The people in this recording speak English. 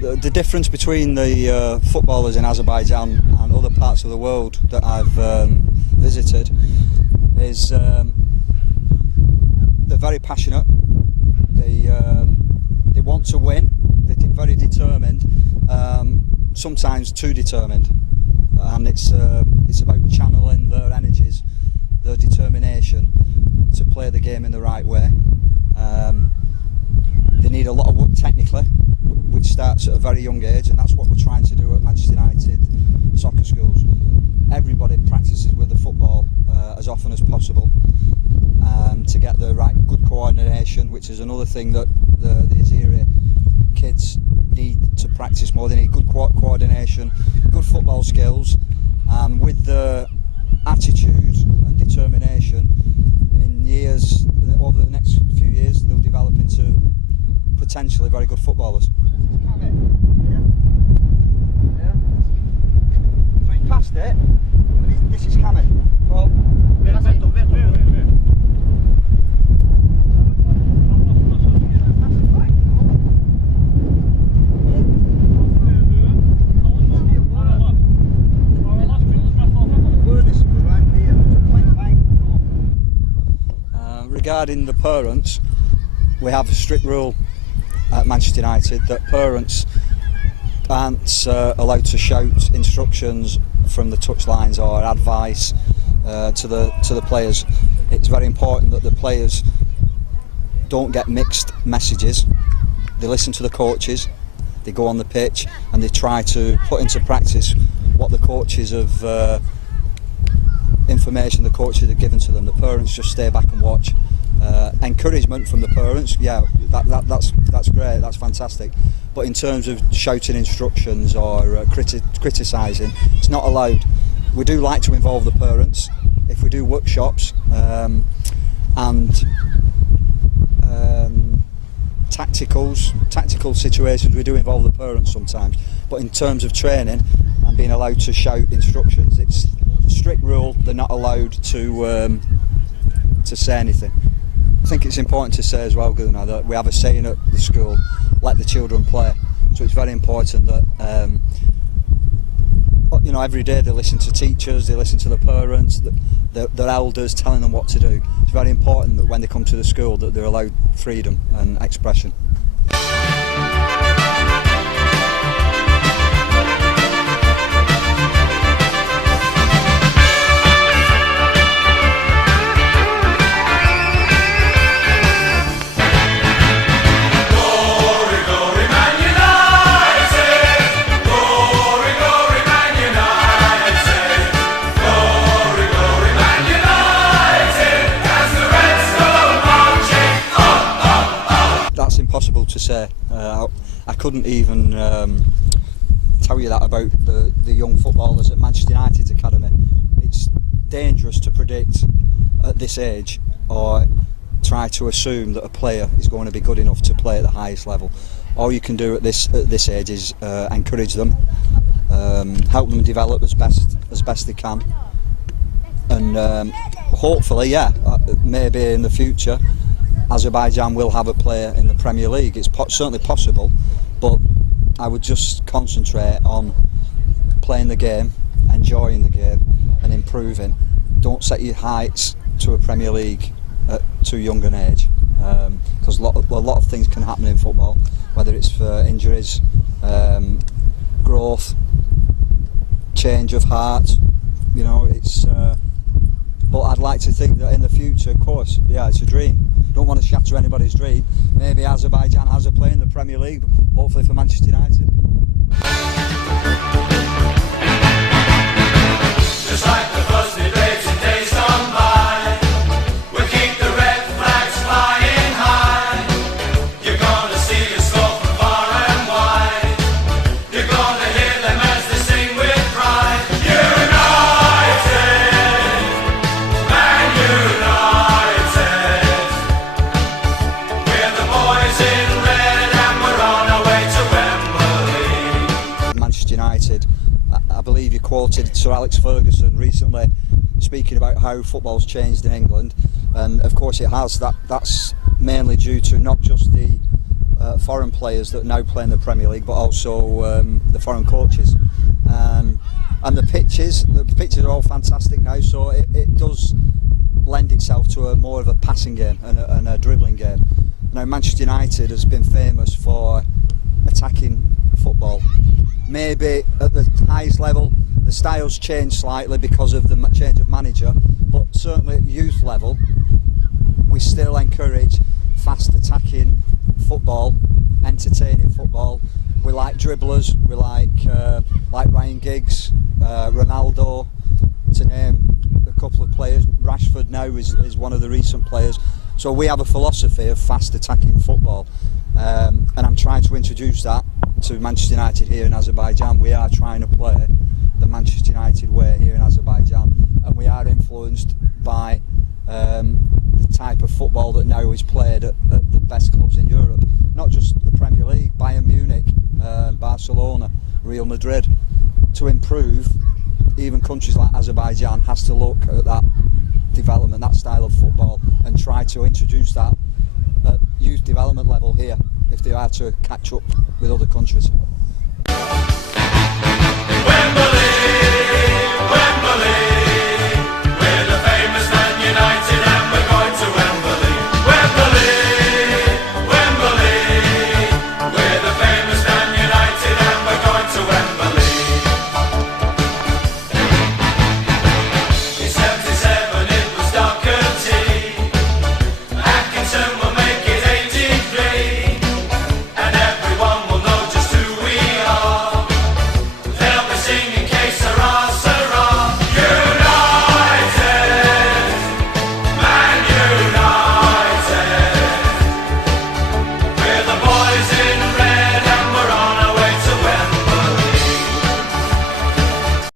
the difference between the footballers in Azerbaijan and other parts of the world that I've visited is they're very passionate. They want to win. They're very determined. Sometimes too determined, and it's about channeling their energies, their determination to play the game in the right way. They need a lot of work technically, which starts at a very young age, and that's what we're trying to do at Manchester United soccer schools. Everybody practices with the football as often as possible to get the right good coordination, which is another thing that the Azeri kids need to practice more. They need good coordination, good football skills, and with the attitude and determination, in years, over the next few years, they'll develop into potentially very good footballers. So he passed it, and this is coming. Well, regarding the parents, we have a strict rule at Manchester United that parents aren't allowed to shout instructions from the touchlines or advice to the players. It's very important that the players don't get mixed messages. They listen to the coaches, they go on the pitch, and they try to put into practice what the coaches have information the coaches have given to them. The parents just stay back and watch. Encouragement from the parents, yeah, that's great, that's fantastic. But in terms of shouting instructions or criticising, it's not allowed. We do like to involve the parents if we do workshops and tactical situations. We do involve the parents sometimes. But in terms of training and being allowed to shout instructions, it's a strict rule. They're not allowed to say anything. I think it's important to say as well, Gunnar, that we have a saying at the school, let the children play. So it's very important that you know, every day they listen to teachers, they listen to the parents, their elders telling them what to do. It's very important that when they come to the school that they're allowed freedom and expression. Impossible to say. I couldn't even tell you that about the young footballers at Manchester United's academy. It's dangerous to predict at this age or try to assume that a player is going to be good enough to play at the highest level. All you can do at this age is encourage them, help them develop as best they can, and hopefully, yeah, maybe in the future Azerbaijan will have a player in the Premier League. It's certainly possible, but I would just concentrate on playing the game, enjoying the game and improving. Don't set your heights to a Premier League at too young an age, because a lot of things can happen in football, whether it's for injuries, growth, change of heart, you know, it's but I'd like to think that in the future, of course, yeah, it's a dream. Don't want to shatter anybody's dream. Maybe Azerbaijan has a player in the Premier League, hopefully for Manchester United. Just like the first debates in days gone by, we'll keep the red flags flying high. You're gonna see us go from far and wide. You're gonna hear them as they sing with pride. United, Man United. We're the boys in red and we're on our way to Wembley. Manchester United, I believe you quoted Sir Alex Ferguson recently speaking about how football's changed in England, and of course it has. That's mainly due to not just the foreign players that now play in the Premier League, but also the foreign coaches. And the pitches are all fantastic now, so it does lend itself to more of a passing game and a dribbling game. Now Manchester United has been famous for attacking football. Maybe at the highest level the styles change slightly because of the change of manager, but certainly at youth level we still encourage fast attacking football, entertaining football. We like dribblers, we like Ryan Giggs, Ronaldo, to name a couple of players. Rashford now is one of the recent players. So we have a philosophy of fast attacking football, and I'm trying to introduce that to Manchester United here in Azerbaijan. We are trying to play the Manchester United way here in Azerbaijan, and we are influenced by the type of football that now is played at the best clubs in Europe. Not just the Premier League, Bayern Munich, Barcelona, Real Madrid. To improve, even countries like Azerbaijan has to look at that development, that style of football, and try to introduce that at youth development level here if they are to catch up with other countries.